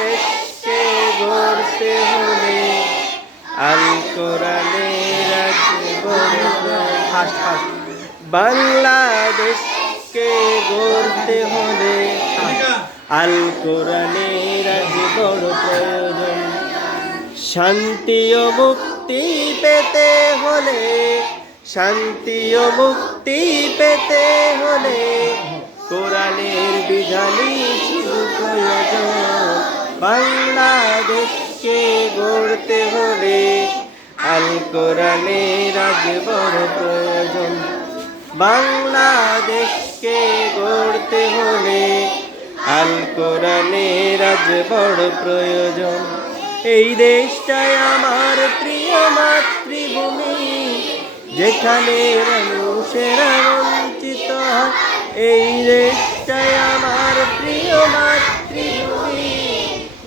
বাংলাদেশকে গড়তে হলে আল কোরআনের ফাস্ট বাংলাদেশকে গড়তে হলে আল বড় প্রয়োজন শান্তি ও মুক্তি পেতে হলে, শান্তি ও মুক্তি পেতে হলে কোরআনের বিধানই শুধু প্রয়োজন। বাংলাদেশকে গড়তে হলে আল কোরআনের আজ বড় প্রয়োজন। বাংলাদেশকে গড়তে হলে আল কোরআনের আজ বড় প্রয়োজন। এই দেশটাই আমার প্রিয় মাতৃভূমি, যেখানে মানুষেরা বঞ্চিত এই দেশটাই আমার প্রিয় মাতৃভূমি।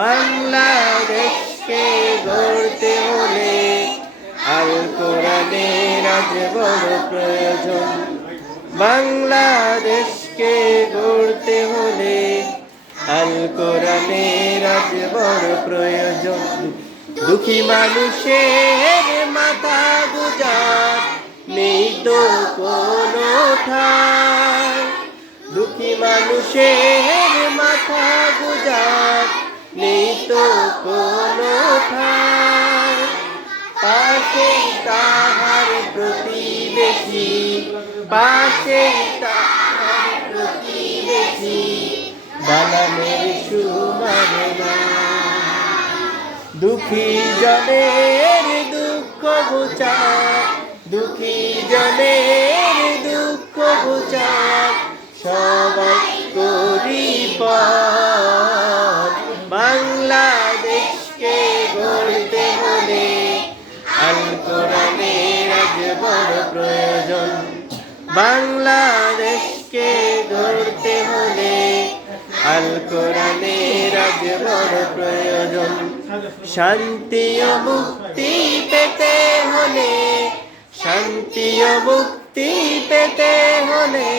বাংলাদেশকে গড়তে হলে আল কোরআনের আজ বড় প্রয়োজন। বাংলাদেশকে গড়তে হলে আল কোরআনের আজ বড় প্রয়োজন। দুঃখী মানুষের মাথা গুজার, নেই তো কোনো ঠাই। দুঃখী মানুষের মাথা গুজার নেই তো কোনো ঠাই। পাশে তাহার প্রতিবেশী, পাশে তাহার প্রতিবেশী, বানানের সুমার দুঃখী জনের দুঃখ ঘুচার দুঃখী জনের দুঃখ ঘুচার সবাই কোরআনের আজ বড় প্রয়োজন। বাংলাদেশকে গড়তে হলে আল কোরআনের আজ বড় প্রয়োজন। শান্তি ও মুক্তি পেতে হলে, শান্তি ও মুক্তি পেতে হলে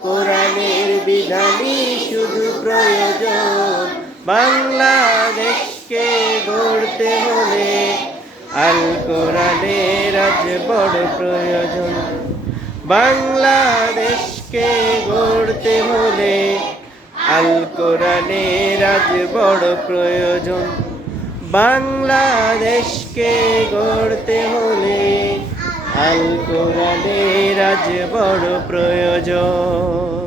কোরআনের বিধানই শুধু প্রয়োজন। বাংলাদেশকে গড়তে হলে আল কোরআনের আজ বড় প্রয়োজন। বাংলাদেশকে গড়তে হলে আল কোরআনের আজ বড় প্রয়োজন। বাংলাদেশকে গড়তে হলে আল কোরআনের আজ বড় প্রয়োজন।